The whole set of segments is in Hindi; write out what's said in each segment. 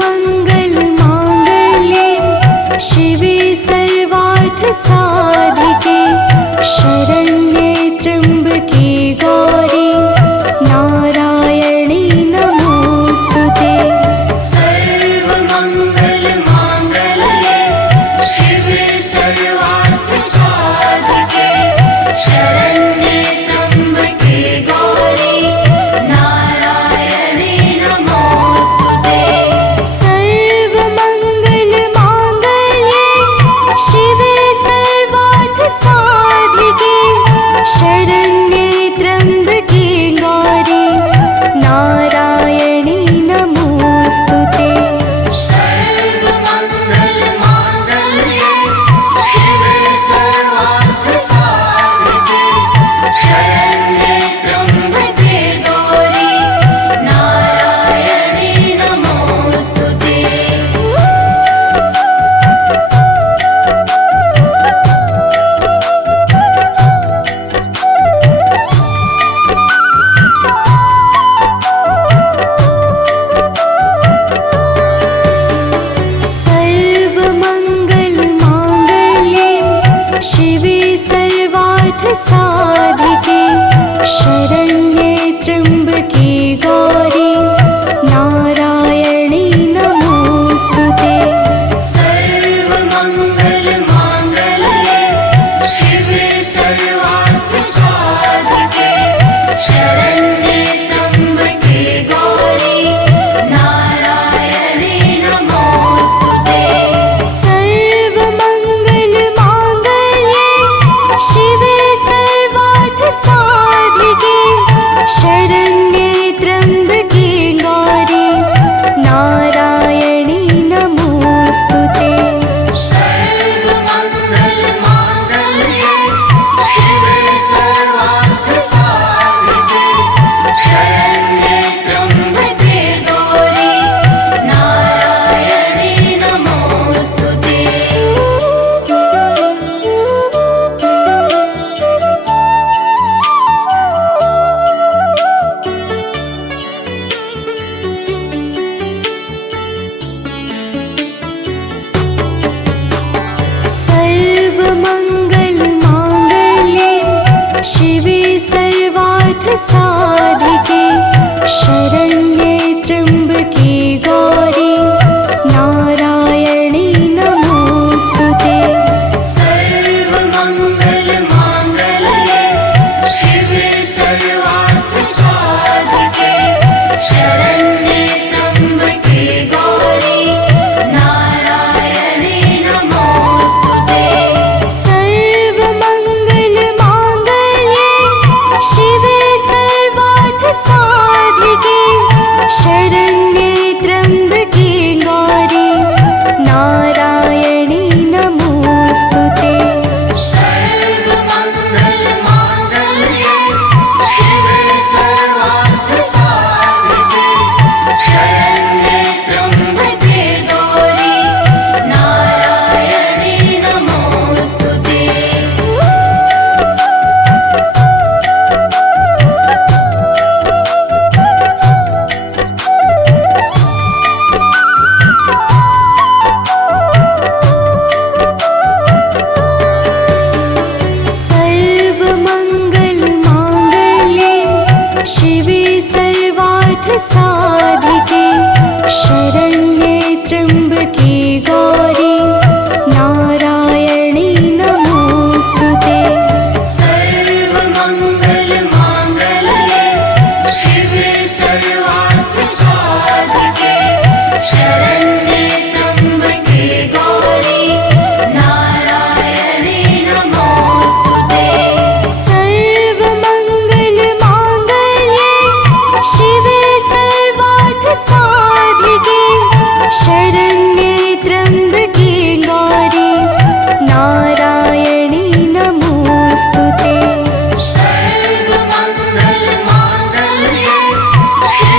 सर्वमंगल मांगल्ये शिवे सर्वार्थसाधिके शरण्ये त्र्यंबके गौरी नारायणी नमोस्तुते। सर्वमंगल मांगल्ये शिवे सर्वार्थसाधिके शरण्ये त्र्यंबके गौरी नारायणी नमोस्तुते। सर्वमंगल मांगल्ये शिवे सर्वार्थसाधिके शरण्ये त्र्यंबके गौरी नारायणी नमोस्तुते। सर्वमंगल मांगल्ये शिवे सर्वार्थसाधिके शरण्ये त्र्यंबके गौरी नारायणी नमोस्तुते। सर्वमंगल मांगल्ये शिवे सर्वार्थसाधिके शरण्ये त्र्यंबके गौरी नारायणी नमोस्तुते। सर्वमंगल मांगल्ये शिवे सर्वार्थसाधिके शरण्ये त्र्यंबके गौरी नारायणी नमोस्तुते। सर्वमंगल मांगल्ये शिवे सर्वार्थसाधिके शरण्ये त्र्यंबके गौरी नारायणी नमोस्तुते। सर्वमंगल मांगल्ये शिवे सर्वार्थसाधिके शरण्ये त्र्यंबके गौरी नारायणी नमोस्तुते। सर्वमंगल मांगल्ये शिवे सर्वार्थसाधिके शरण्ये त्र्यंबके गौरी नारायणी नमोस्तुते। सर्वमंगल मांगल्ये शिवे सर्वार्थसाधिके शरण्ये त्र्यंबके गौरी नारायणी नमोस्तुते। सर्वमंगल मांगल्ये शिवे सर्वार्थसाधिके शरण्ये त्र्यंबके गौरी नारायणी नमोस्तुते। सर्वमंगल मांगल्ये शिवे सर्वार्थसाधिके शरण्ये त्र्यंबके गौरी नारायणी नमोस्तुते। सर्वमंगल मांगल्ये शिवे सर्वार्थसाधिके शरण्ये त्र्यंबके गौरी नारायणी नमोस्तुते। सर्वमंगल मांगल्ये शिवे सर्वार्थसाधिके शरण्ये त्र्यंबके गौरी नारायणी नमोस्तुते। सर्वमंगल मांगल्ये शिवे सर्वार्थसाधिके शरण्ये त्र्यंबके गौरी नारायणी नमोस्तुते। सर्वमंगल मांगल्ये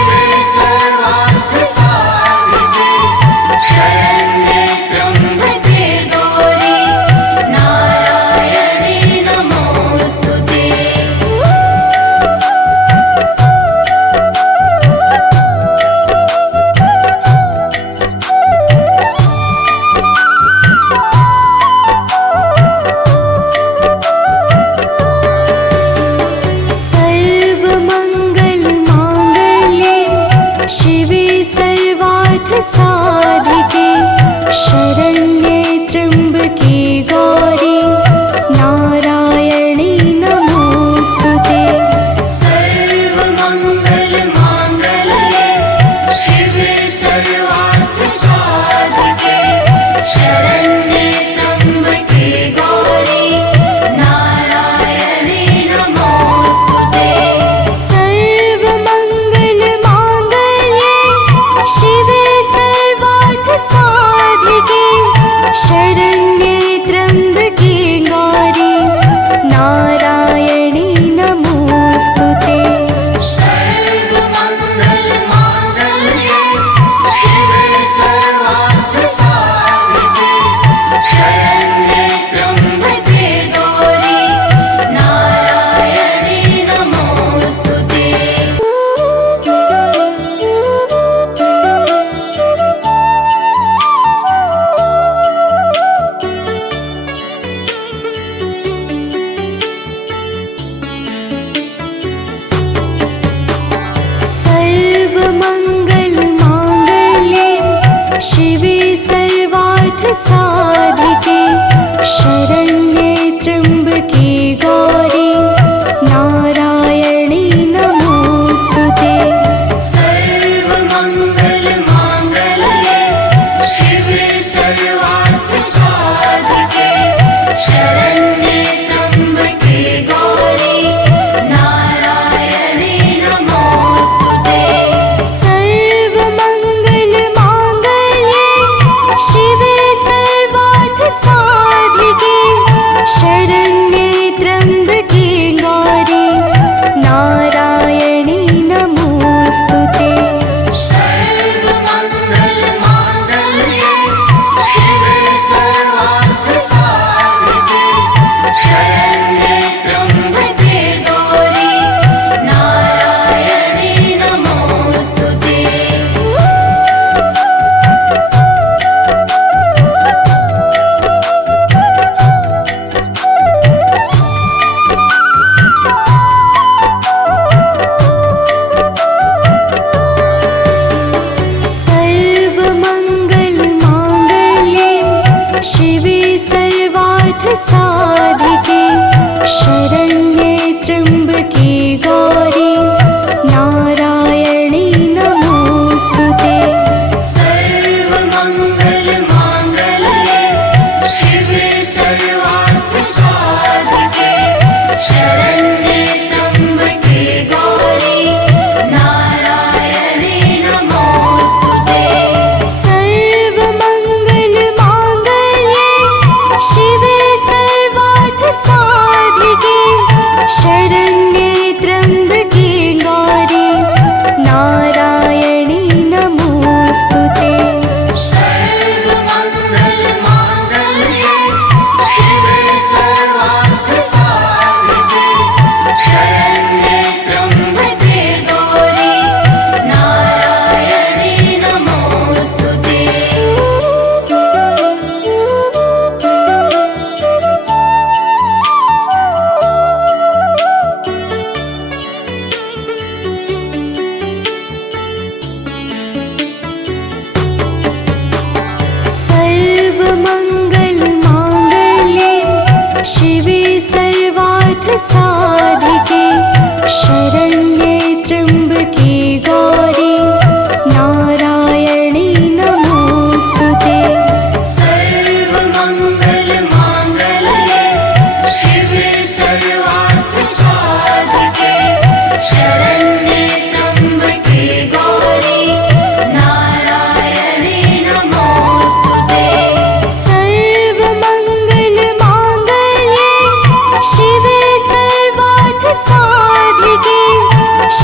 सर्वार्थ साधिके शरण्ये त्र्यम्बके गौरी नारायणी नमोस्तुते। सर्वमङ्गलमाङ्गल्ये शिवे सर्वार्थसाधिके शरण्ये त्र्यम्बके गौरी नारायणी नमोस्तुते। सर्वमङ्गलमाङ्गल्ये शिवे सर्वार्थ साधिके शरण्ये त्र्यम्बके गौरी नारायणी नमोस्तुते। सर्वमङ्गलमाङ्गल्ये शिवे सर्वार्थसाधिके शरण्ये त्र्यम्बके गौरी नारायणी नमोस्तुते। सर्वमङ्गलमाङ्गल्ये शिवे सर्वार्थ साधिके शरण्ये त्र्यम्बके गौरी नारायणी नमोस्तुते। सर्वमङ्गलमाङ्गल्ये शिवे सर्वार्थसाधिके शरण्ये त्र्यम्बके गौरी नारायणी नमोस्तुते। सर्वमङ्गलमाङ्गल्ये शिवे सर्वार्थ साधिके शरण्ये त्र्यम्बके गौरी नारायणी नमोस्तुते। सर्वमङ्गलमाङ्गल्ये शिवे सर्वार्थसाधिके शरण्ये त्र्यम्बके गौरी नारायणी नमोस्तुते। सर्वमङ्गलमाङ्गल्ये शिवे सर्वार्थ साधिके शरण्ये त्र्यम्बके गौरी नारायणी नमोस्तुते। सर्वमङ्गलमाङ्गल्ये शिवे सर्वार्थसाधिके शरण्ये त्र्यम्बके गौरी नारायणी नमोस्तुते। सर्वमङ्गलमाङ्गल्ये शिवे सर्वार्थ साधिके शरण्ये त्र्यम्बके गौरी नारायणी नमोस्तुते। सर्वमङ्गलमाङ्गल्ये शिवे सर्वार्थसाधिके शरण्ये त्र्यम्बके गौरी नारायणी नमोस्तुते। सर्वमङ्गलमाङ्गल्ये शिवे सर्वार्थ साधिके शरण्ये त्र्यम्बके गौरी नारायणी नमोस्तुते। सर्वमङ्गलमाङ्गल्ये शिवे सर्वार्थसाधिके शरण्ये त्र्यम्बके गौरी नारायणी नमोस्तुते। सर्वमङ्गलमाङ्गल्ये शिवे सर्वार्थ साधिके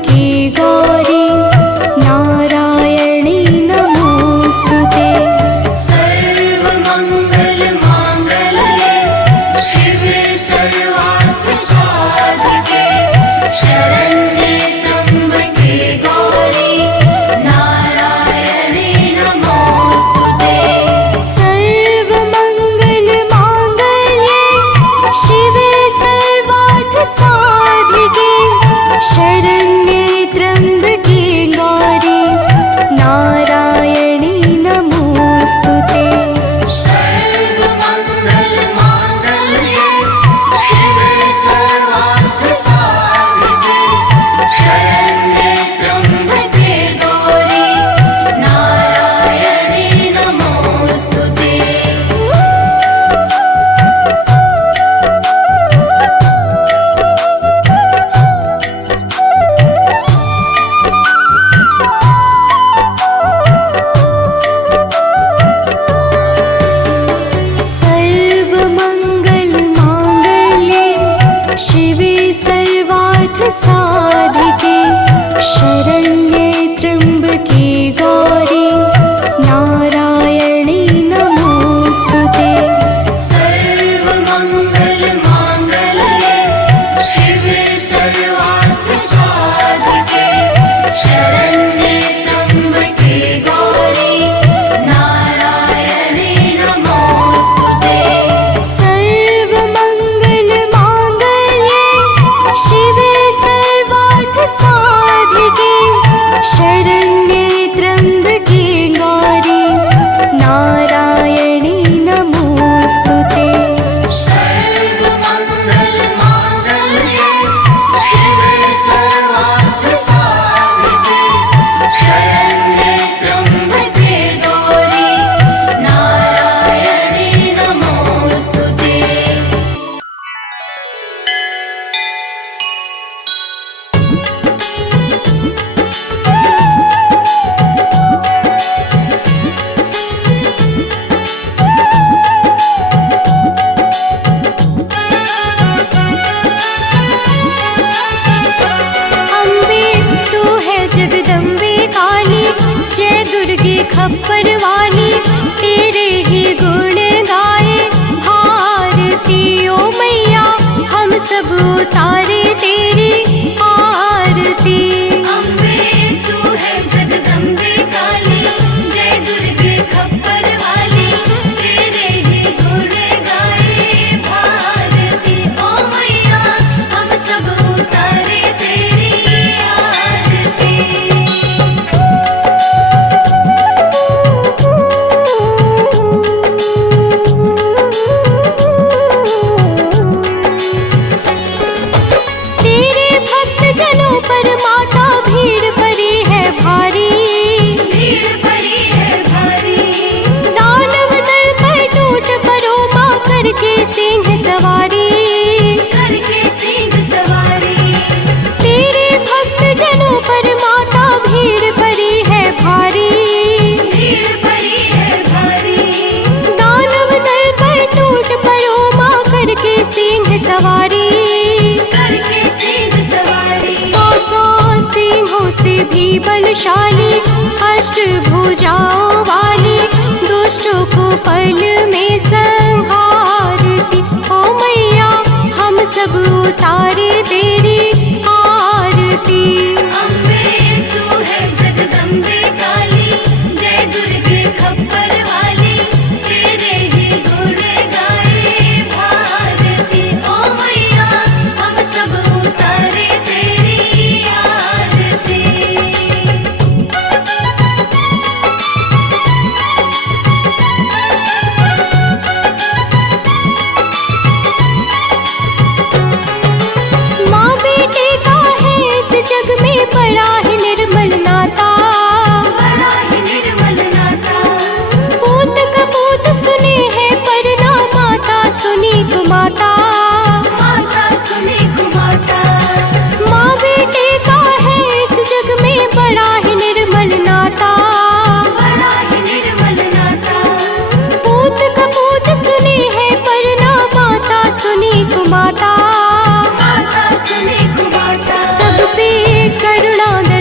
त्र्यम्बके गौरी नारायणी नमोस्तुते। सर्वमङ्गलमाङ्गल्ये शिवे सर्वार्थसाधिके शरण्ये त्र्यम्बके गौरी नारायणी नमोस्तुते। सर्वमङ्गलमाङ्गल्ये शिवे सर्वार्थसाधिके शरण्ये त्र्यम्बके गौरी नारायणी नमोस्तुते। सर्वमङ्गलमाङ्गल्ये शिवे सर्वार्थसाधिके शरण्ये त्र्यम्बके गौरी नारायणी नमोस्तुते। सर्वमङ्गलमाङ्गल्ये शिवे सर्वार्थसाधिके शरण्ये त्र्यम्बके गौरी नारायणी नमोस्तुते। सर्वमङ्गलमाङ्गल्ये शिवे सर्वार्थसाधिके शरण्ये त्र्यम्बके गौरी नारायणी नमोस्तुते। सर्वमङ्गलमाङ्गल्ये शिवे सर्वार्थसाधिके शरण्ये त्र्यम्बके गौरी नारायणी नमोस्तुते। सर्वमङ्गलमाङ्गल्ये शिवे सर्वार्थसाधिके शरण्ये त्र्यम्बके गौरी नारायणी नमोस्तुते। अम्बे तू है जगदम्बे काली, जय दुर्गे खप्पर वाली, तेरे ही गुण गाए भारती ओ मैया, हम सब उतारे तेरी आरती। अम्बे तू है जगदम्बे काली, जय दुर्गे खप्पर वाली, तेरे ही गुण गाए भारती ओ मैया, हम सब उतारे तेरी आरती। तेरे भक्त जनों पर माता भीड़ पड़ी है भारी, भीड़ पड़ी है भारी, दानव दल पर टूट पड़ो माँ करके सिंह सवारी। करके सिंह सवारी। तेरे भक्त जनों पर माता भीड़ पड़ी है भारी, भीड़ पड़ी है भारी, दानव दल पर टूट पड़ो माँ करके सिंह सवारी। करके सिंह सवारी। सौ सौ सिंहों से भी बलशाली, अष्टभुजाओं वाली, दुष्टों को पल में संहारती ओ मैया, हम सब उतारे तेरी आरती। अम्बे तू है जगदम्बे काली, जय दुर्गे खप्पर वाली, तेरे ही गुण गाए भारती ओ मैया, हम सब उतारे तेरी आरती।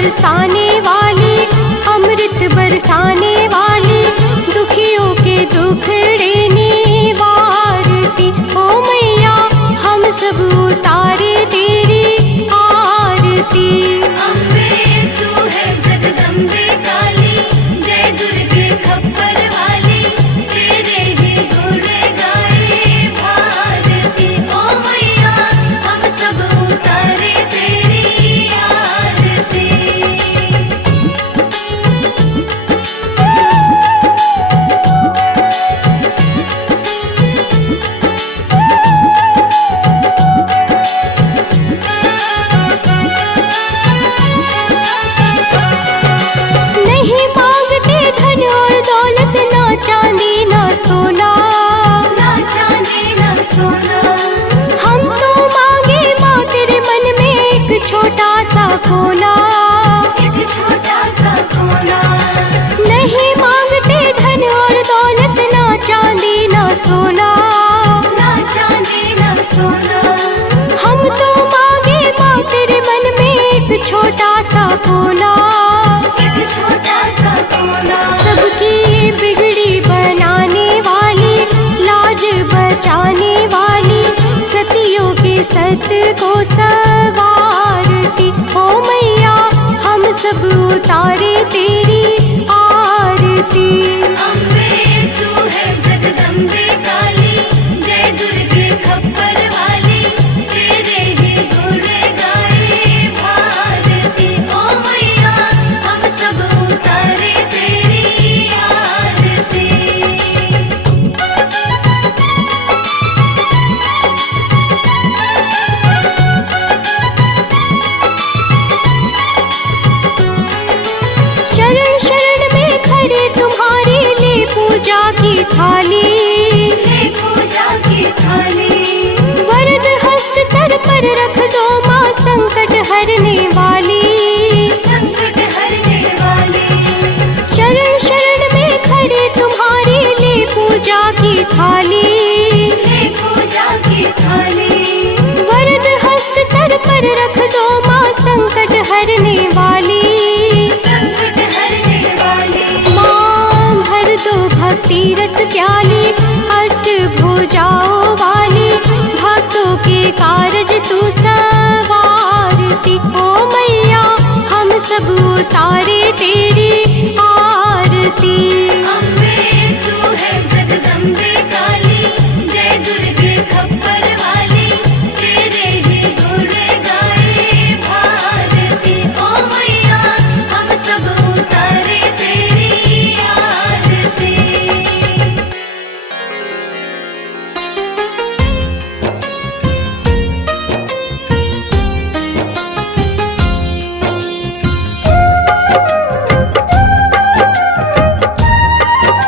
बरसाने वाली, अमृत बरसाने वाली, दुखियों के दुखड़े निवारती। ओ मैया हम सब उतारे तेरी आरती। अम्बे तू है जगदम्बे काली, जय दुर्गे खप्पर वाली, तेरे ही गुण गाए भारती। ओ मैया हम सब उतारे तेरी आरती। नहीं मांगते धन और दौलत, ना चांदी ना सोना, ना चांदी ना सोना, हम तो मांगे माँ तेरे मन में एक छोटा सा कोना। एक छोटा सा कोना। नहीं मांगते धन और दौलत, ना चांदी ना सोना, ना चांदी ना सोना, हम तो मांगे माँ तेरे मन में एक छोटा सा कोना। एक छोटा सा कोना। सबकी बिगड़ी बनाने वाली, लाज बचाने वाली, सतियों के सत को सवारती। ओ मैया हम सब उतारे तेरी आरती। अम्बे तू है जगदम्बे काली, जय दुर्गे खप्पर वाली, तेरे ही गुण गाए भारती। ओ मैया हम सब उतारे तेरी आरती। शरण शरण में खड़े तुम्हारे, ले पूजा की थाली, ले पूजा की थाली, वरद हस्त सर पर रख दो माँ, संकट हरने वाली। संकट हरने वाली। शरण शरण में खड़े तुम्हारे, ले पूजा की थाली, ले पूजा की थाली, वरद हस्त सर पर रख दो माँ, संकट हरने वाली। संकट हरने वाली। माँ भर दो भक्ति रस प्याली, अष्ट भुजाओं वाली, भक्तों के कारज तू सवारती। ओ मैया हम सब उतारे तेरी आरती। अम्बे तू है जगदम्बे काली, जय दुर्गे खप्पर वाली, तेरे ही गुण गाए भारती। ओ मैया हम सब उतारे तेरी आरती।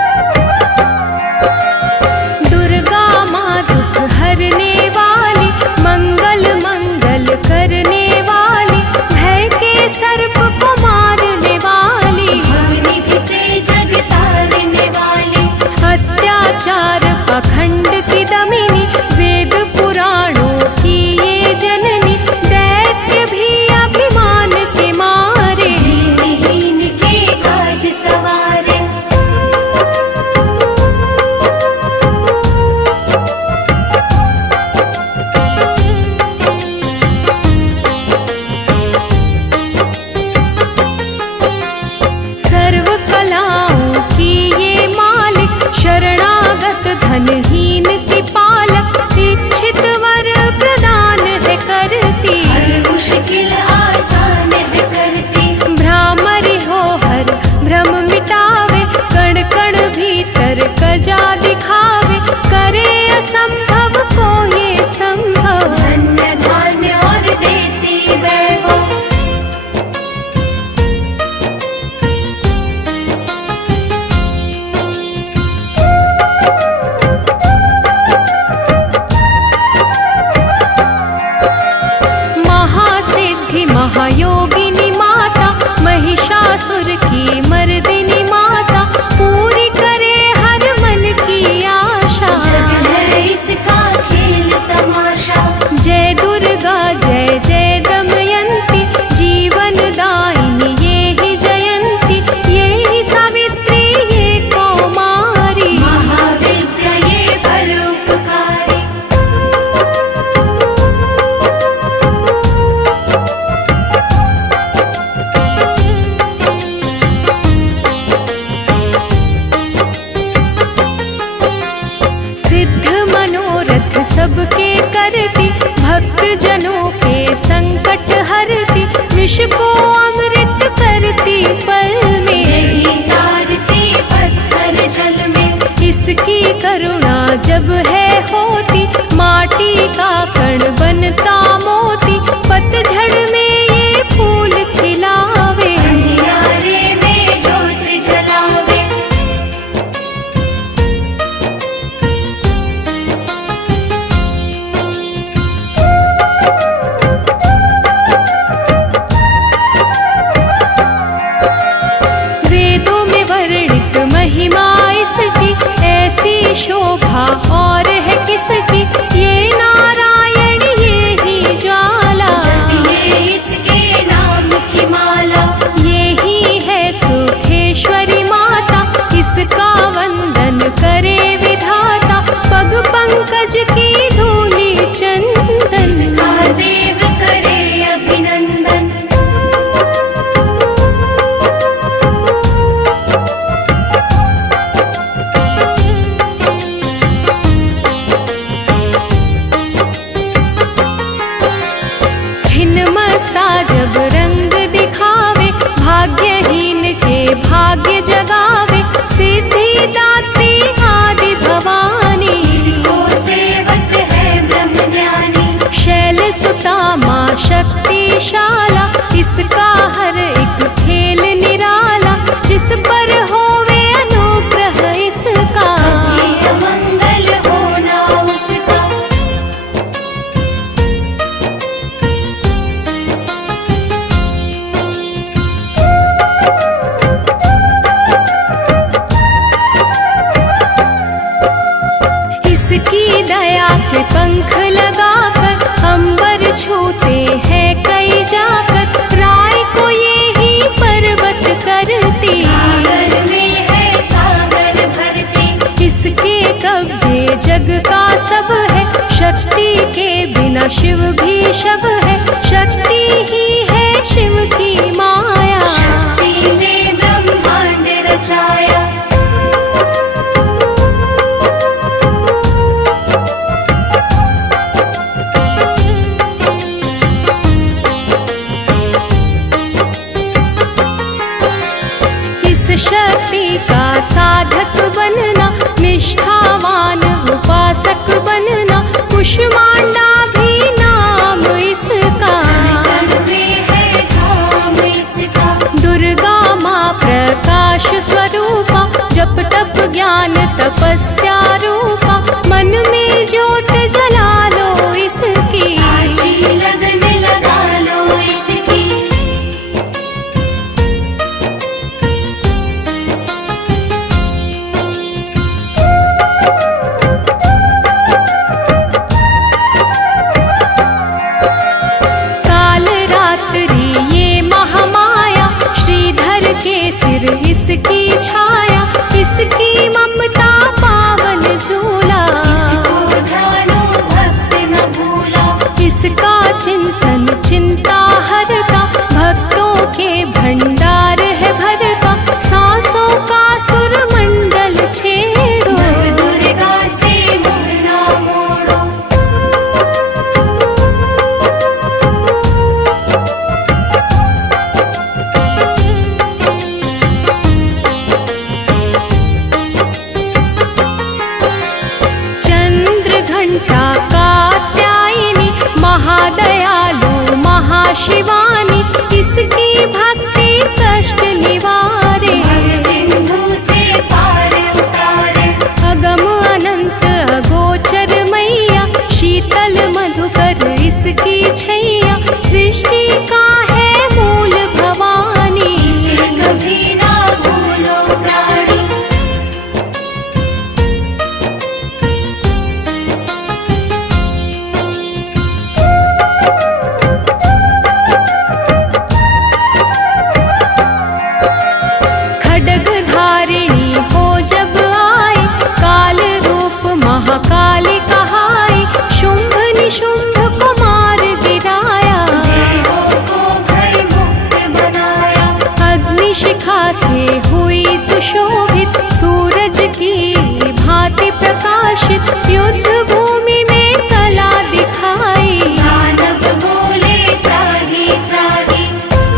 विष को अमृत करती पल में, नहीं तारती पत्थर जल में। इसकी करुणा जब है होती, माटी का कण बनता मोती। पतझड़ में ये फूल खिलावे, अंधियारे में ज्योत जलावे। वेदों में वर्णित महिमा इसकी, ऐसी शोभा और है किसकी। ये नारायण ये ही ज्वाला, जपिए इसके नाम की माला। ये ही है सुखेश्वरी माता, इसका वंदन करे विधाता। पग पंकज की धूली चंदन, इसका देव करे अभिनंदन। छिन्नमस्ता जब रंग दिखावे, भाग्यहीन के भाग्य जगावे। सिद्धिदात्री आदि भवानी, इसको सेवक है ब्रह्म ज्ञानी। शैल सुता माँ शक्तिशाला, इसका हर एक खेल निराला। जिस पर होवे अनुग्रह इसका, ये मंगल होना उसका। इसकी दया के पंख लगाकर, अंबर छूते हैं कई जाकर। राय को ये ही पर्वत करती, सागर में है सागर भरती। इसके कब्जे जग का सब है। शक्ति के बिना शिव भी शव है, शक्ति ही है शिव की माया। शक्ति ने ब्रह्मांड रचाया। इस शक्ति का साधक बनना, निष्ठावान उपासक बनना। कुष्मांडा भी नाम इसका, तन में है धाम इसका। दुर्गा माँ प्रकाश स्वरूपा, जप तप ज्ञान तपस्या रूपा। मन में ज्योत जला लो इसकी, साची लगन लगा लो इसकी। काल रात्रि ये महामाया, श्रीधर के सिर इसकी छाया। इसकी ममता पावन झूला, इसको ध्यानो भक्त न भूला। इसका चिंतन चिंता हरता, भक्तों के भंडार है भरता। सांसों का सुर मंडल छेड़ो, नव दुर्गा से मुँह ना मोड़ो। चंद्र घंटा कात्यायनी, महादयालु महाशिवानी। इसकी भक्ति कष्ट निवारे, सिंधु से पार उतारे। अगम अनंत अगोचर मैया, शीतल मधुकर इसकी छैया। सृष्टि का है मूल भवानी, इसे कभी ना भूलो प्राणी। खड्ग धारिणी हो जब आई, काल रूप महाकाली कहाई। शुंभ निशुंभ को मार गिराया, देवों को भय मुक्त बनाया। अग्निशिखा से हुई सुशोभित, सूरज की भांति प्रकाशित। युद्ध भूमि में कला दिखाई, दानव बोले त्राही त्राही।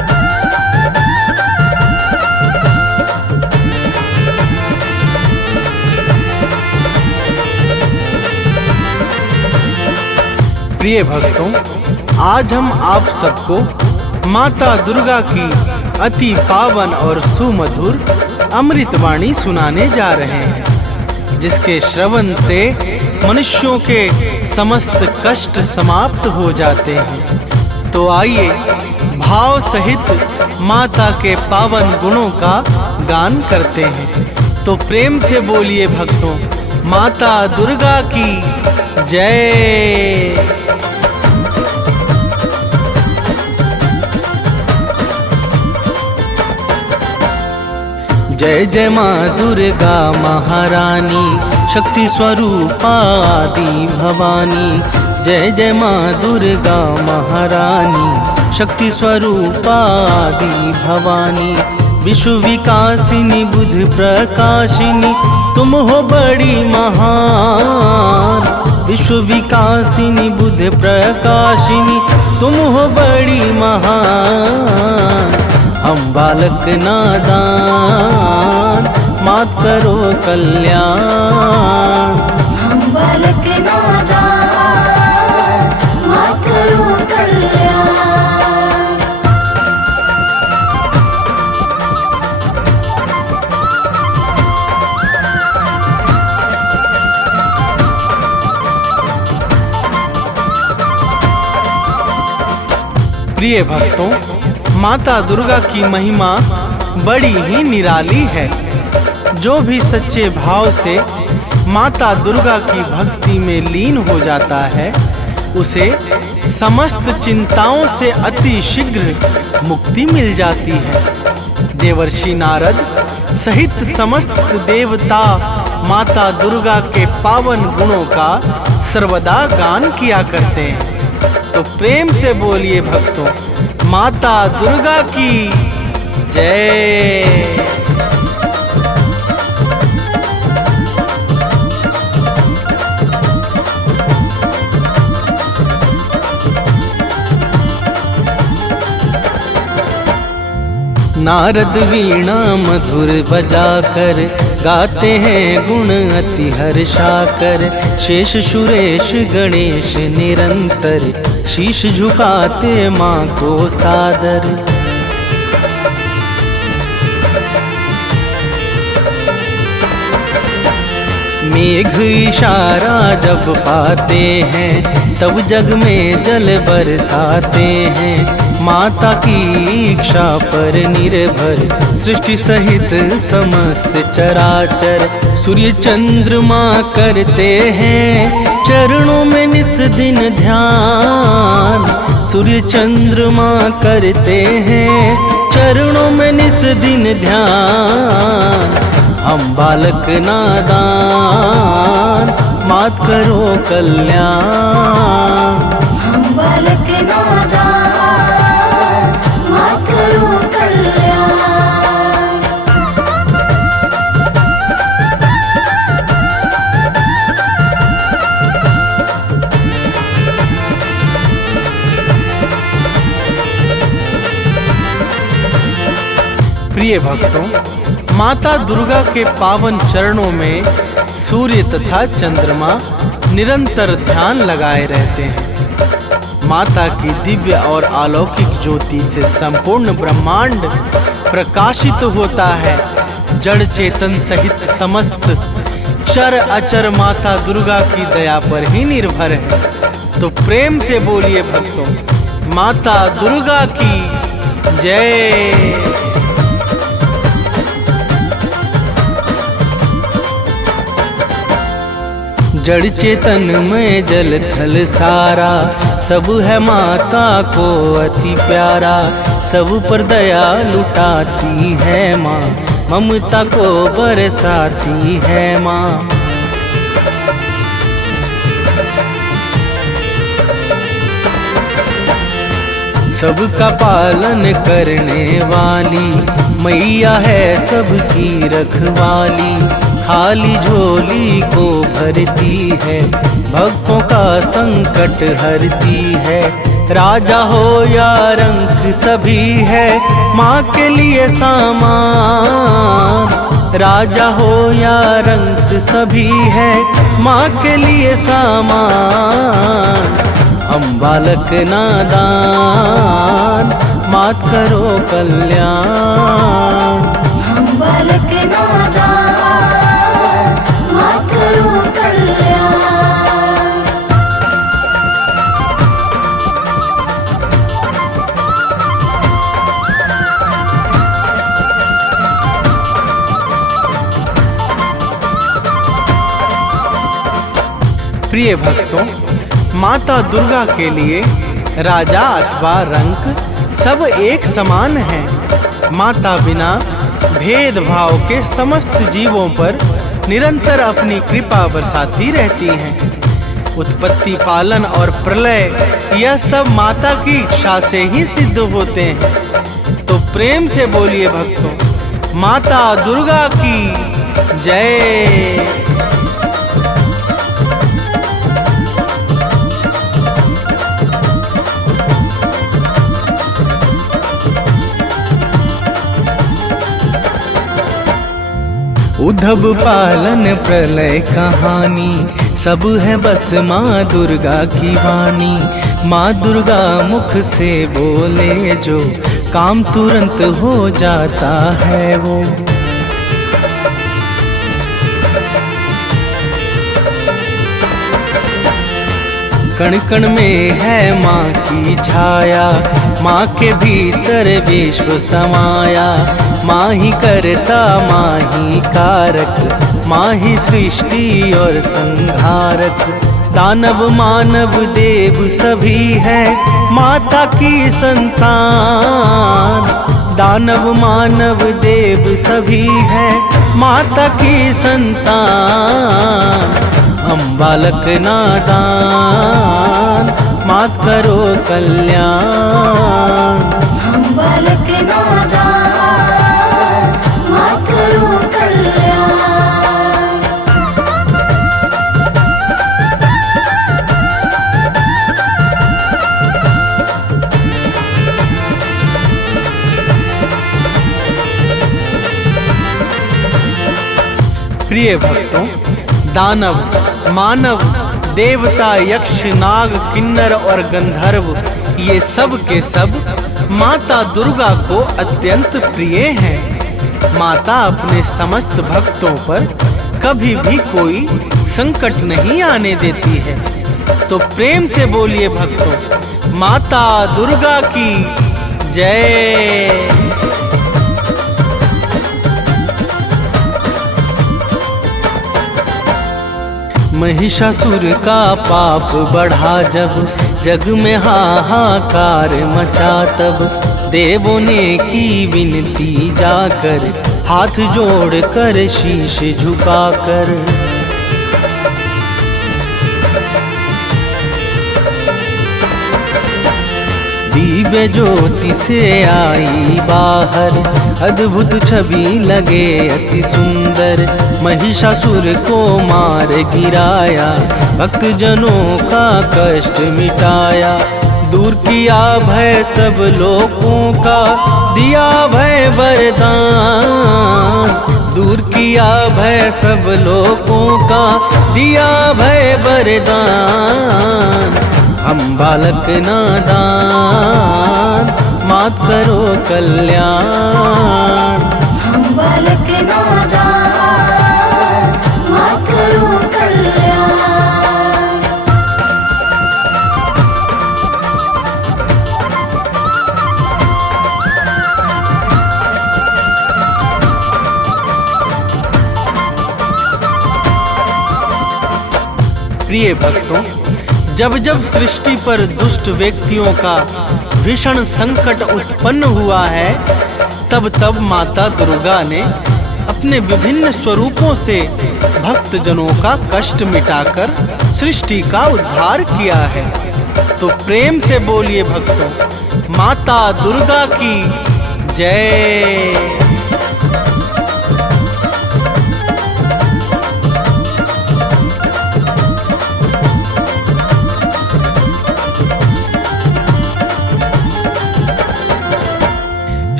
प्रिय भक्तों, आज हम आप सबको माता दुर्गा की अति पावन और सुमधुर अमृतवाणी सुनाने जा रहे हैं, जिसके श्रवण से मनुष्यों के समस्त कष्ट समाप्त हो जाते हैं। तो आइए भाव सहित माता के पावन गुणों का गान करते हैं। तो प्रेम से बोलिए भक्तों, माता दुर्गा की जय। जय जय माँ दुर्गा महारानी, शक्ति स्वरूपा आदि भवानी। जय जय माँ दुर्गा महारानी, शक्ति स्वरूपा आदि भवानी। विश्व विकासिनी बुद्ध प्रकाशिनी, तुम हो बड़ी महान। विश्व विकासिनी बुद्ध प्रकाशिनी, तुम हो बड़ी महान। हम बालक नादान, मात करो कल्याण। हम बालक नादान, मात करो कल्याण। प्रिय भक्तों, माता दुर्गा की महिमा बड़ी ही निराली है। जो भी सच्चे भाव से माता दुर्गा की भक्ति में लीन हो जाता है, उसे समस्त चिंताओं से अति शीघ्र मुक्ति मिल जाती है। देवर्षि नारद सहित समस्त देवता माता दुर्गा के पावन गुणों का सर्वदा गान किया करते हैं। तो प्रेम से बोलिए भक्तों, माता दुर्गा की जय। नारद वीणा मधुर बजाकर गाते हैं गुण अति हर्षाकर। शेष सुरेश गणेश निरंतर शीश झुकाते माँ को सादर। मेघ इशारा जब पाते हैं, तब जग में जल बरसाते हैं। माता की इच्छा पर निर्भर सृष्टि सहित समस्त चराचर। सूर्य चंद्रमा करते हैं चरणों में निस दिन ध्यान। सूर्य चंद्रमा करते हैं चरणों में निस दिन ध्यान। हम बालक नादान, मात करो कल्याण। हम बालक नादान, मात करो कल्याण। प्रिय भक्तों, माता दुर्गा के पावन चरणों में सूर्य तथा चंद्रमा निरंतर ध्यान लगाए रहते हैं। माता की दिव्य और अलौकिक ज्योति से संपूर्ण ब्रह्मांड प्रकाशित होता है। जड़ चेतन सहित समस्त चर अचर माता दुर्गा की दया पर ही निर्भर है। तो प्रेम से बोलिए भक्तों, माता दुर्गा की जय। जड़ चेतन में जल थल सारा, सब है माता को अति प्यारा। सब पर दया लुटाती है माँ, ममता को बरसाती है माँ। सबका पालन करने वाली मैया है सबकी रखवाली। खाली झोली को भरती है, भक्तों का संकट हरती है। राजा हो या रंक सभी है माँ के लिए सामान। राजा हो या रंक सभी है माँ के लिए सामान। हम बालक नादान, मात करो कल्याण। हम बालक नादान, मात करो कल्याण। प्रिय भक्तों, माता दुर्गा के लिए राजा अथवा रंक सब एक समान हैं। माता बिना भेदभाव के समस्त जीवों पर निरंतर अपनी कृपा बरसाती रहती हैं। उत्पत्ति, पालन और प्रलय यह सब माता की इच्छा से ही सिद्ध होते हैं। तो प्रेम से बोलिए भक्तों, माता दुर्गा की जय। उद्धव पालन प्रलय कहानी सब है बस माँ दुर्गा की वाणी। माँ दुर्गा मुख से बोले जो काम तुरंत हो जाता है वो। कण कण में है माँ की छाया, माँ के भीतर विश्व समाया। माँ ही करता माँ ही कारक, माँ ही सृष्टि और संहारक। दानव मानव देव सभी है माता की संतान। दानव मानव देव सभी है माता की संतान। हम बालक नादान, मात करो कल्याण। हम बालक नादान, मात करो कल्याण। प्रिय भक्तों, दानव, मानव, देवता, यक्ष, नाग, किन्नर और गंधर्व ये सब के सब माता दुर्गा को अत्यंत प्रिय हैं। माता अपने समस्त भक्तों पर कभी भी कोई संकट नहीं आने देती है। तो प्रेम से बोलिए भक्तों, माता दुर्गा की जय। महिषासुर का पाप बढ़ा जब जग में हाहाकार मचा, तब देवों ने की विनती जाकर हाथ जोड़कर शीश झुकाकर। दिव्य ज्योति से आई बाहर, अद्भुत छवि लगे अति सुंदर। महिषासुर को मार गिराया, भक्त जनों का कष्ट मिटाया। दूर किया भय सब लोगों का, दिया भय वरदान। दूर किया भय सब लोगों का, दिया भय वरदान। हम बालक नादान, मात करो कल्याण। हम बालक नादान, मात करो कल्याण। प्रिय भक्तों, जब जब सृष्टि पर दुष्ट व्यक्तियों का भीषण संकट उत्पन्न हुआ है, तब तब माता दुर्गा ने अपने विभिन्न स्वरूपों से भक्त जनों का कष्ट मिटाकर सृष्टि का उद्धार किया है। तो प्रेम से बोलिए भक्तों, माता दुर्गा की जय।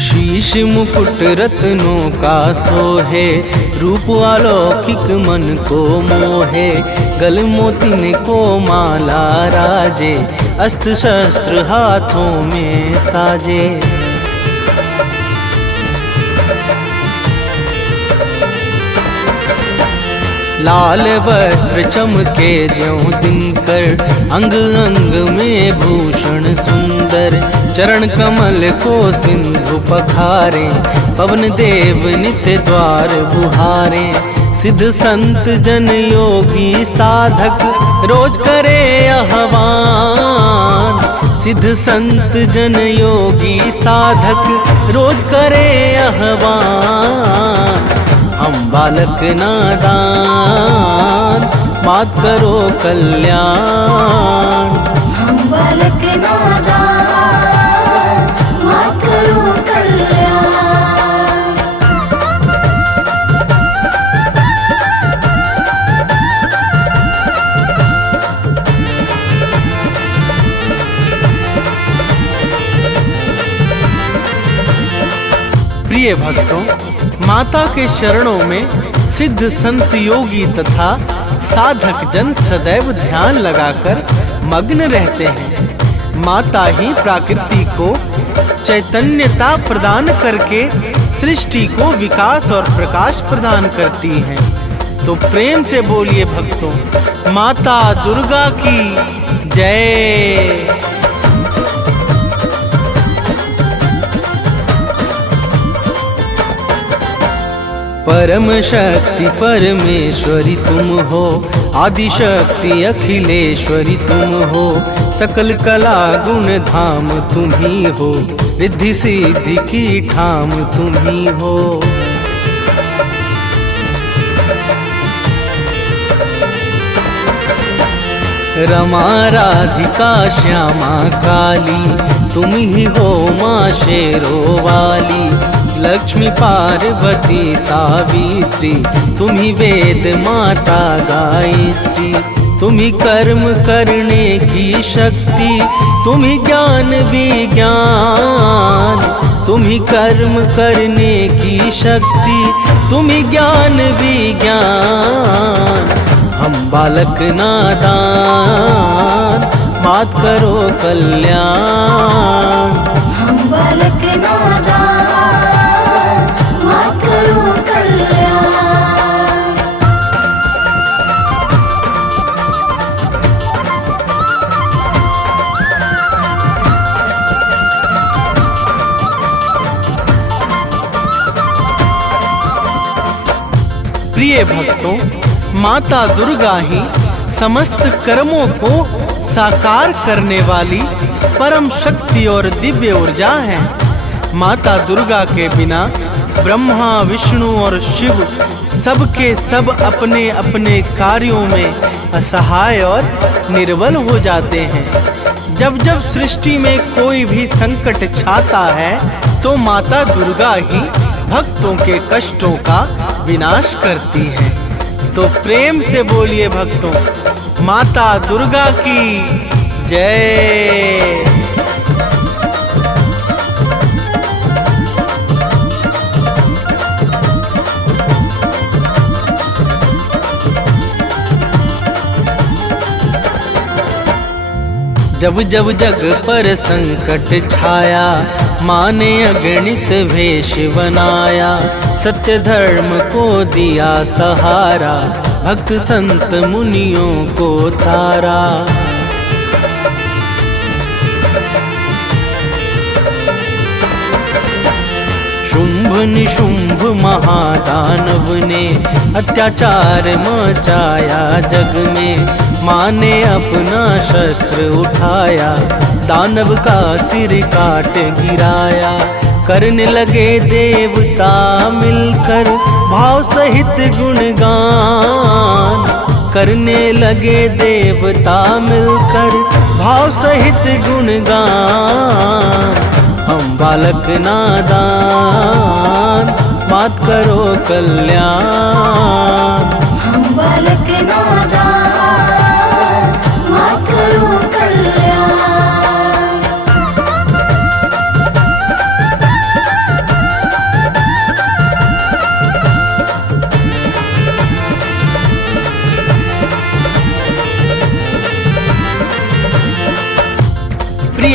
शीश मुकुट रत्नों का सोहे, रूप अलौकिक मन को मोहे। गल मोतिन को माला राजे, अस्त्र शस्त्र हाथों में साजे। लाल वस्त्र चमके ज्यों दिनकर, अंग अंग में भूषण सुंदर। चरण कमल को सिंधु पखारे, पवन देव नित्य द्वार बुहारे। सिद्ध संत जन योगी साधक, रोज करे आह्वान। सिद्ध संत जन योगी साधक, रोज करे आह्वान। हम बालक नादान, मात करो कल्याण। हम बालक नादान, मात करो कल्याण। प्रिय भक्तों, माता के चरणों में सिद्ध संत योगी तथा साधक जन सदैव ध्यान लगाकर मग्न रहते हैं। माता ही प्रकृति को चैतन्यता प्रदान करके सृष्टि को विकास और प्रकाश प्रदान करती हैं। तो प्रेम से बोलिए भक्तों, माता दुर्गा की जय। परम शक्ति परमेश्वरी तुम हो, आदि शक्ति अखिलेश्वरी तुम हो। सकल कला गुण धाम तुम ही हो, रिद्धि सिद्धि की ठाम तुम ही हो। रमा राधिका श्यामा काली, तुम ही हो माँ शेरों वाली। लक्ष्मी पार्वती सावित्री, तुम ही वेद माता गायत्री। तुम ही कर्म करने की शक्ति, तुम ही ज्ञान विज्ञान। तुम ही कर्म करने की शक्ति, तुम ही ज्ञान विज्ञान। हम बालक नादान, मात करो कल्याण। हम बालक नादान, मात करो कल्याण। प्रिय भक्तों, माता दुर्गा ही समस्त कर्मों को साकार करने वाली परम शक्ति और दिव्य ऊर्जा है। माता दुर्गा के बिना ब्रह्मा विष्णु और शिव सबके सब अपने अपने कार्यों में असहाय और निर्बल हो जाते हैं। जब जब सृष्टि में कोई भी संकट छाता है तो माता दुर्गा ही भक्तों के कष्टों का विनाश करती है। तो प्रेम से बोलिए भक्तों, माता दुर्गा की जय। जब जब जग पर संकट छाया, माँ ने अगणित वेश बनाया। सत्य धर्म को दिया सहारा, भक्त संत मुनियों को तारा। शुंभ निशुंभ महादानव ने अत्याचार मचाया जग में। माँ ने अपना शस्त्र उठाया, दानव का सिर काट गिराया। करने लगे देवता मिलकर भाव सहित गुणगान। करने लगे देवता मिलकर भाव सहित गुणगान। हम बालक नादान, मात करो कल्याण। हम बालक नादान, मात करो कल्याण।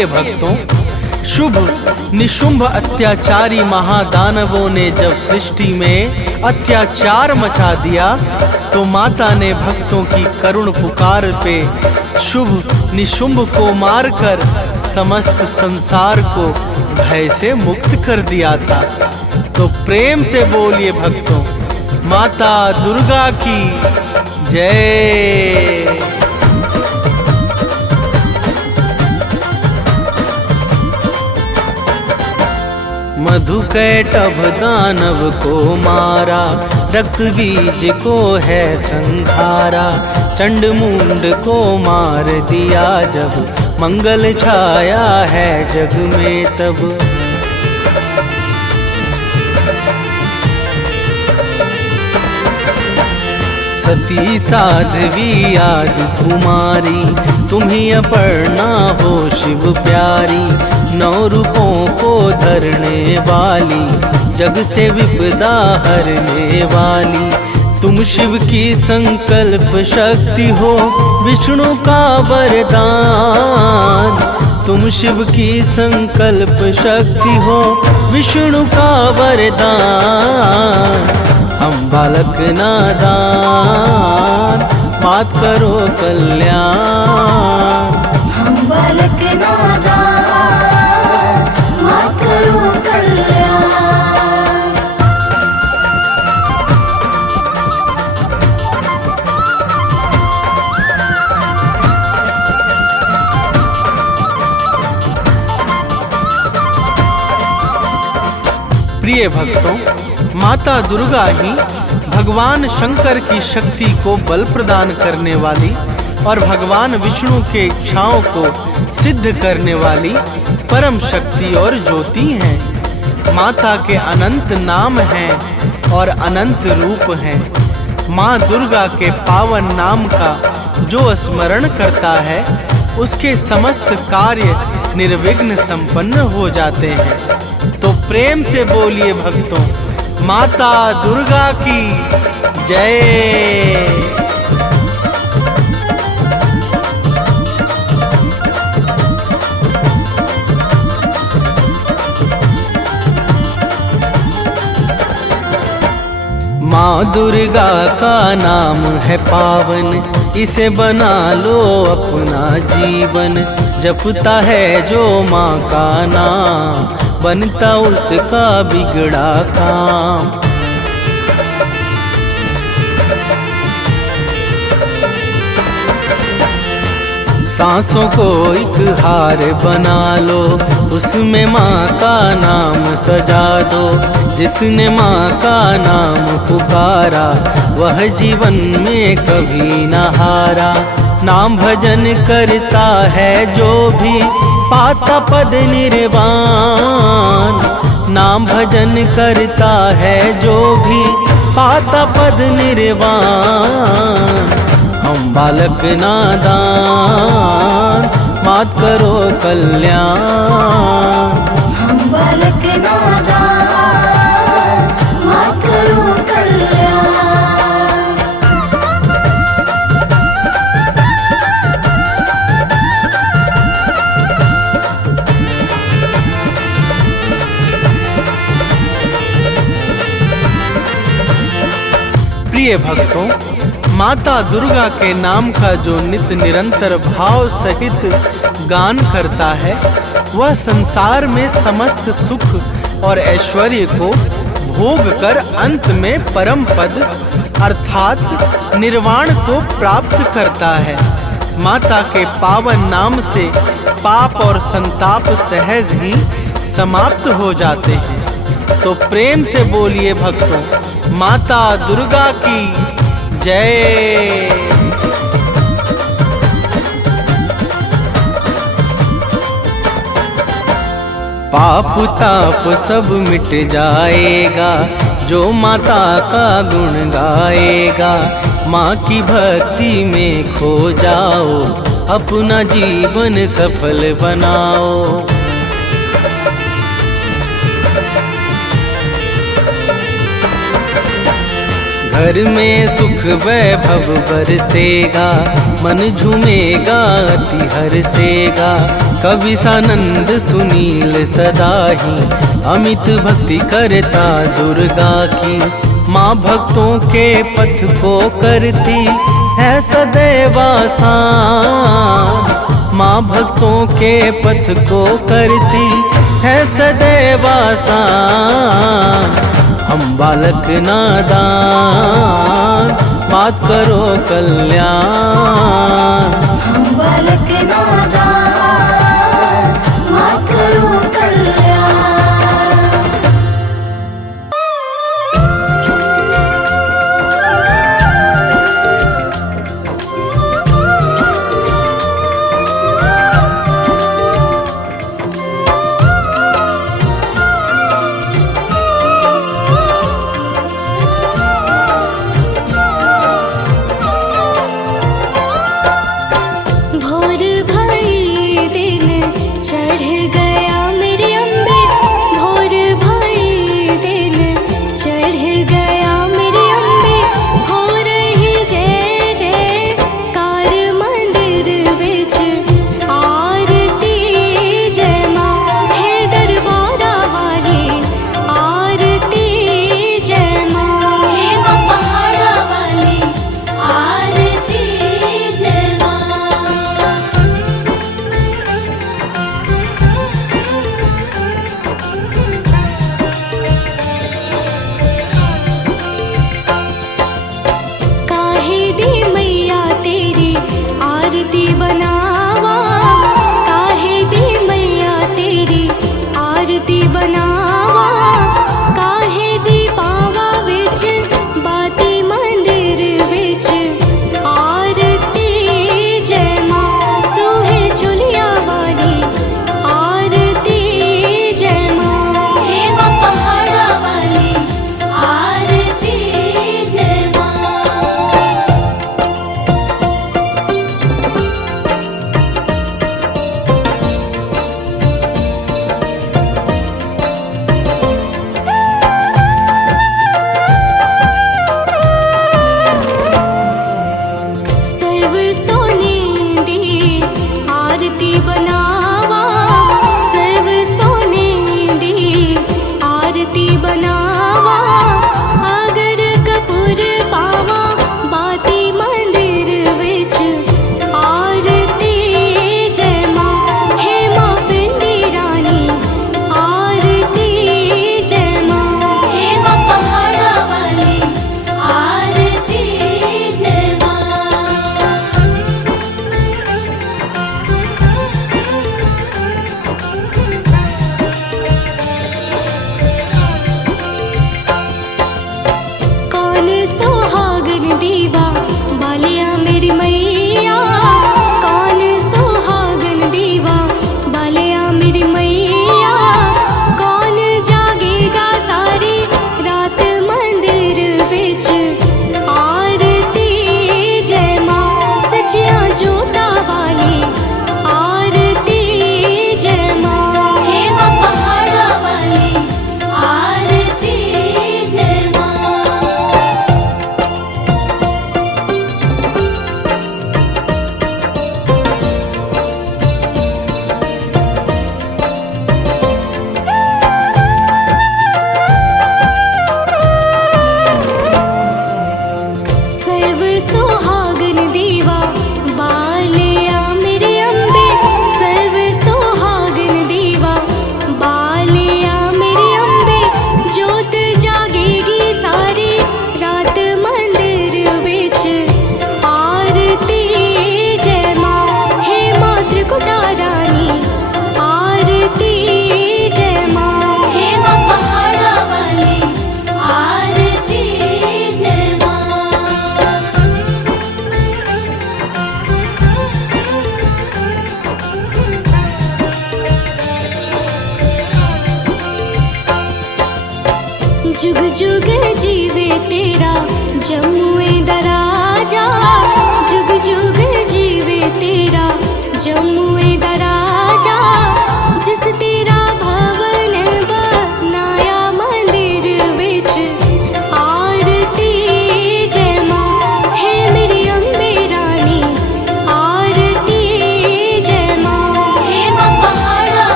प्रिय भक्तों, शुभ निशुंभ अत्याचारी महादानवों ने जब सृष्टि में अत्याचार मचा दिया तो माता ने भक्तों की करुण पुकार पे शुभ निशुंभ को मारकर समस्त संसार को भय से मुक्त कर दिया था। तो प्रेम से बोलिए भक्तों, माता दुर्गा की जय। मधुकैटभ दानव को मारा, रक्त बीज को है संहारा। चंड मुंड को मार दिया जब, मंगल छाया है जग में तब। सती साध्वी आदि कुमारी, तुम्ही अपर्णा हो शिव प्यारी। 9 रूपों को धरने वाली, जग से विपदा हरने वाली। तुम शिव की संकल्प शक्ति हो, विष्णु का वरदान। तुम शिव की संकल्प शक्ति हो, विष्णु का वरदान। हम बालक नादान, मात करो कल्याण। हम बालक नादान, मात करो कल्याण। प्रिय भक्तों, माता दुर्गा ही भगवान शंकर की शक्ति को बल प्रदान करने वाली और भगवान विष्णु के इच्छाओं को सिद्ध करने वाली परम शक्ति और ज्योति हैं। माता के अनंत नाम हैं और अनंत रूप हैं। माँ दुर्गा के पावन नाम का जो स्मरण करता है, उसके समस्त कार्य निर्विघ्न संपन्न हो जाते हैं। तो प्रेम से बोलिए भक्तों, माता दुर्गा की जय। माँ दुर्गा का नाम है पावन, इसे बना लो अपना जीवन। जपता है जो माँ का नाम, बनता उसका बिगड़ा काम। सांसों को एक हार बना लो, उसमें माँ का नाम सजा दो। जिसने माँ का नाम पुकारा, वह जीवन में कभी न हारा। नाम भजन करता है जो भी, पाता पद निर्वाण। नाम भजन करता है जो भी, पाता पद निर्वाण। हम बालक नादान, मात करो कल्याण। हम बालक नादान, मात करो कल्याण। प्रिय भक्तों, माता दुर्गा के नाम का जो नित्य निरंतर भाव सहित गान करता है, वह संसार में समस्त सुख और ऐश्वर्य को भोग कर अंत में परम पद अर्थात निर्वाण को प्राप्त करता है। माता के पावन नाम से पाप और संताप सहज ही समाप्त हो जाते हैं। तो प्रेम से बोलिए भक्तों, माता दुर्गा की जय। पाप ताप सब मिट जाएगा, जो माता का गुण गाएगा। माँ की भक्ति में खो जाओ, अपना जीवन सफल बनाओ। घर में सुख वैभव बरसेगा, मन झूमेगा अति हर्षेगा। कवि सानंद सुनील सदाही अमित भक्ति करता दुर्गा की। माँ भक्तों के पथ को करती है सदैव आसान, माँ भक्तों के पथ को करती है सदैव आसान। हम बालक नादान मात करो कल्याण, हम बालक नादान मात करो कल्याण। भोर भई दिन चढ़ गया मेरी अम्बे, भोर भई दिन चढ़ गया मेरी अम्बे। हो रही जय जयकार मंदिर विच आरती जय माँ है दरबारा वाली आरती जय माँ है माँ पहाड़ा वाली आरती जय माँ। काहे दी मैया तेरी आरती बनावा, काहे दी मैया तेरी आरती बनावा। काहे दी पावा विच बाती मंदिर विच आरती जय माँ सोहे झुलिया वाली आरती जय माँ हे माँ पहाड़ा वाली आरती जय माँ। सर्व सोने दी आरती बनावा, सर्व सोने दी आरती बनावा। अगर कपूर पावा बाती मंदिर विच आरती जय माँ हे माँ पिंडी रानी आरती जय माँ हे माँ पहाड़ा वाली आरती जय माँ। कौन सुहागन दीवा बालिया मेरी मैया, कौन सुहागन दीवा बालिया मेरी मैया। कौन जागेगा सारी रात मंदिर विच आरती जय माँ सचिया जोता वाली आरती जय माँ हे माँ पहाड़ा वाली आरती जय माँ। सर्व सुहागन दीवा बालिया मेरी अम्बे, सर्व सुहागन दीवा बालिया मेरी अम्बे। जोत जागेगी सारी रात मंदिर विच आरती जय माँ हे माँ त्रिकुटा रानी आरती जय माँ हे माँ पहाड़ा वाली आरती जय माँ। जुग जुग जीवे तेरा जम्मुए दराजा, जुग जुग जीवे तेरा जम्मुए दराजा। जिस तेरा भवन बनाया मंदिर विच आरती जय माँ हे मेरी अम्बे रानी आरती जय माँ हे माँ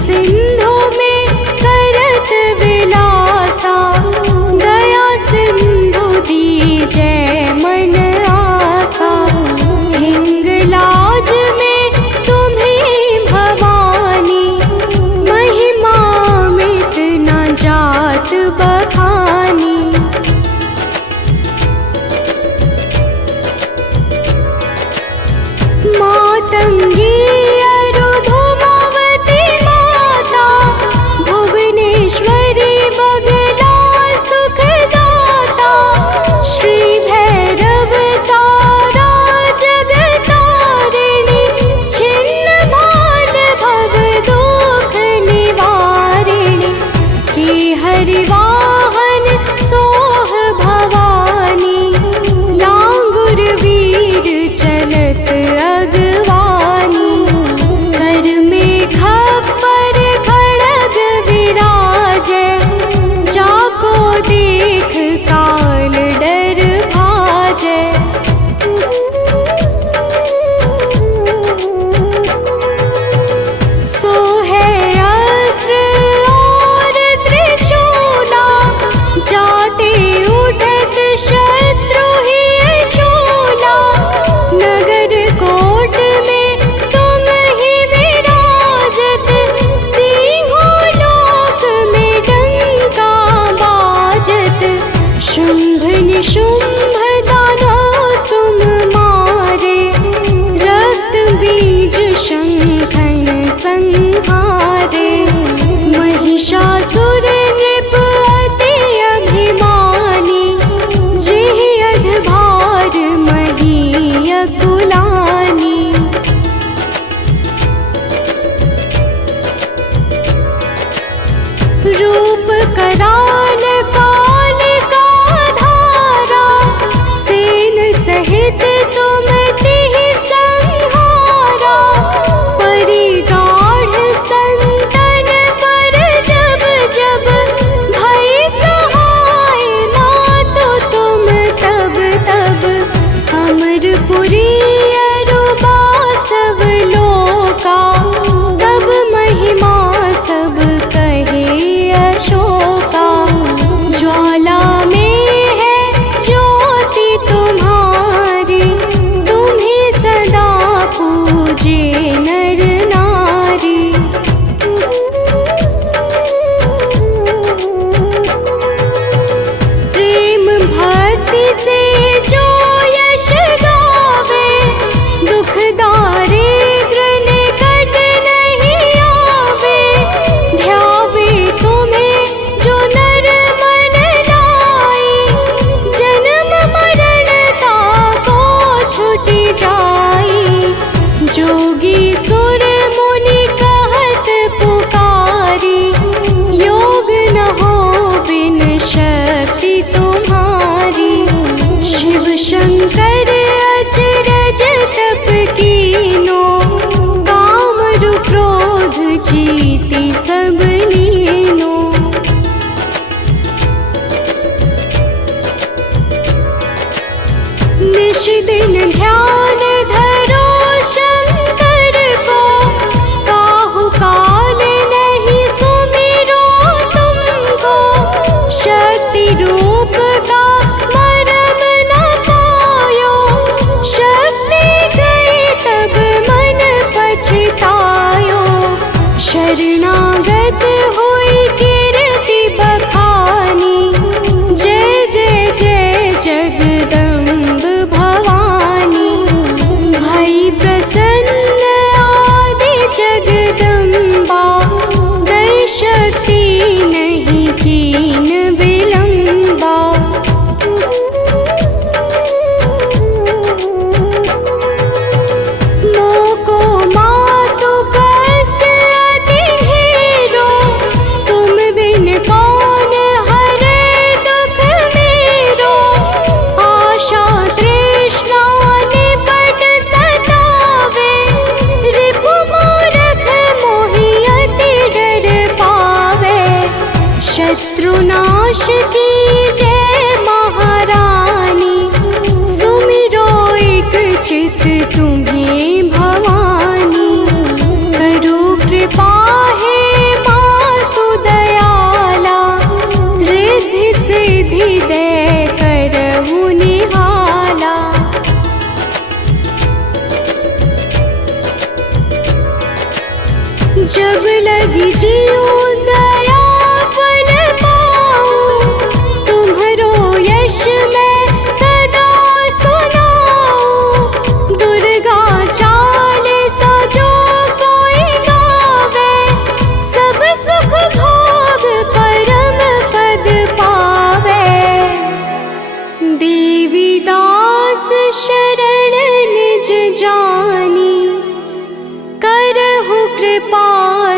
सिंधु में करत विलासा, दया सिंधु दीजै मन आसा। हिंगलाज में तुम्हीं भवानी, महिमा मित न जात बखानी। मातंगी अरुधुमावती माता, भुवनेश्वरी बगला सुखदाता। श्री भैरव तारा जगतारिणी, छिन्न भाल भव दुख निवारिणी। के हरिवाहन सोह भवानी, लांगुर वीर चलत अगवानी। कर में खप्पर खड़ग विराजै, जाको देख काल डर भाजै। सोहै अस्त्र और त्रिशूला, जाते उठत शत्रु ही शूला। नगर कोट में तुम ही विराजत, तीहों लोक में डंका बाजत। शुंभ निशुंभ दानव तुम मारे, रक्त बीज शंखन संहारे। महिषासुर नृप अति अभिमानी, जेहि अधभार मही अकुलानी। रूप कराल कालिका धारा, सेन सहित तुम तिहि संहारा। परिगाढ़ संतन पर जब जब, भई सहाय मातु तुम तब तब। अमरपुरी अरुबा सब लोका, तब महिमा सब कहे अशोका। ज्वाला में है ज्योति तुम्हारी, तुम्हें सदा पूजे नर नारी। प्रेम भक्ति से जो यश गावे, दुख दारिद्र निकट नहीं आवे। ध्यावे तुम्हें जो नर मन लाई, जन्म मरण ताको छुटि जाई। जोगी सुर मुनि कहत पुकारी, योग न हो बिन शक्ति तुम्हारी। शिव शंकर अचरज तप कीनो, कामरु क्रोध जीति सब लीनो। निश दिन ध्यान धरो शंकर को, काहु काल नहीं सुमिरो तुमको। शक्ति रूप का मरम न पायो, शक्ति गई तब मन पछतायो। शरणागत हुई कीर्ति बखानी, जय जय जय जगदम्ब भवानी। भई प्रसन्न आदि जगदम्बा, दै शक्ति नहीं कीन विलंबा। मोको मातु कष्ट अति ढेरो, तुम बिन कौन हरे दुख मेरो। आशा तृष्णा निपट सतावे, रिपु मूरख मोहि अति डर पावे। शत्रुनाश की जय महारानी, सुमिरो एक चित तुम्हें भवानी। करो कृपा हे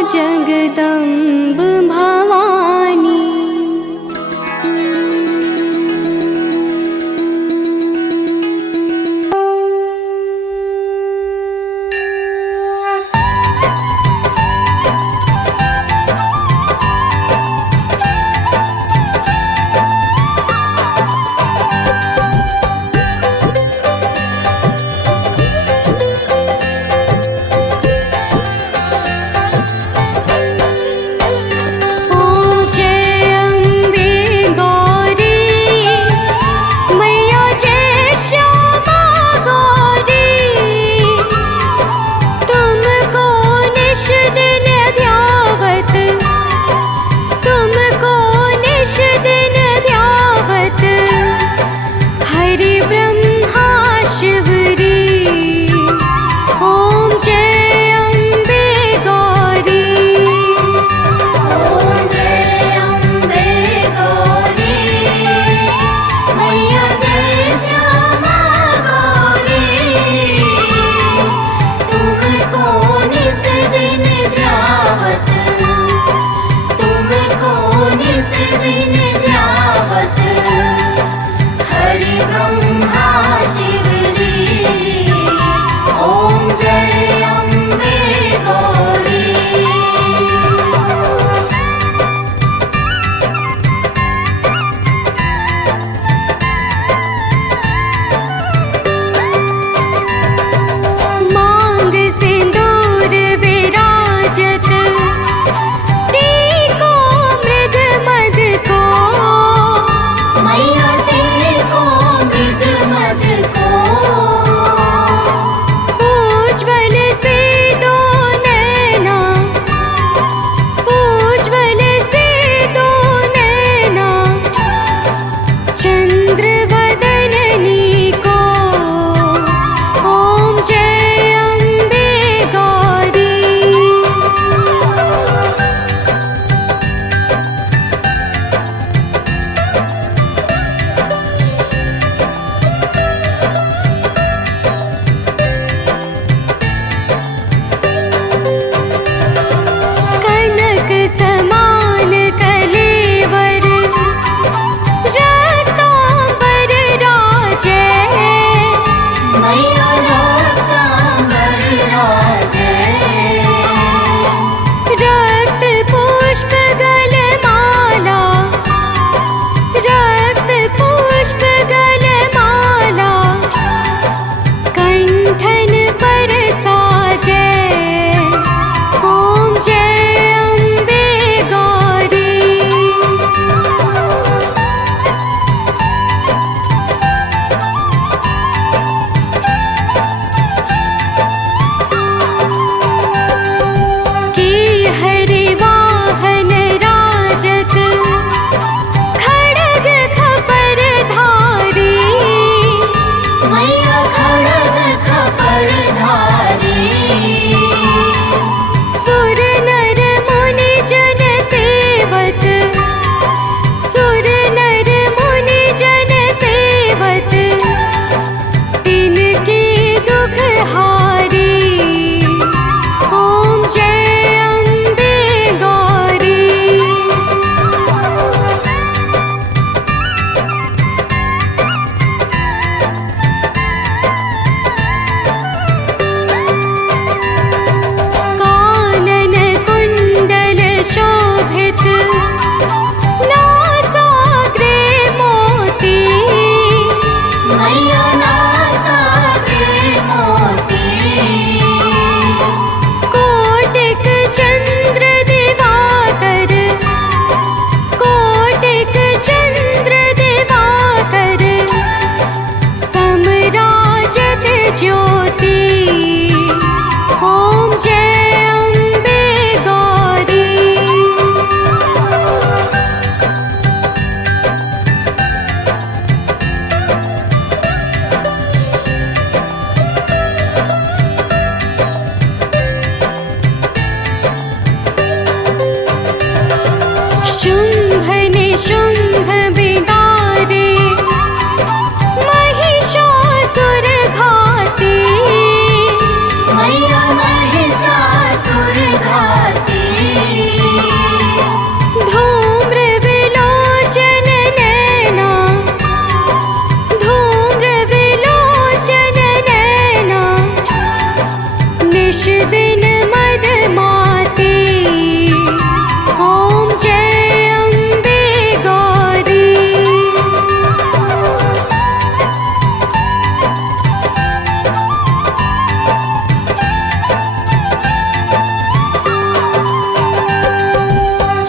जगदम्ब भवानी।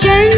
चंड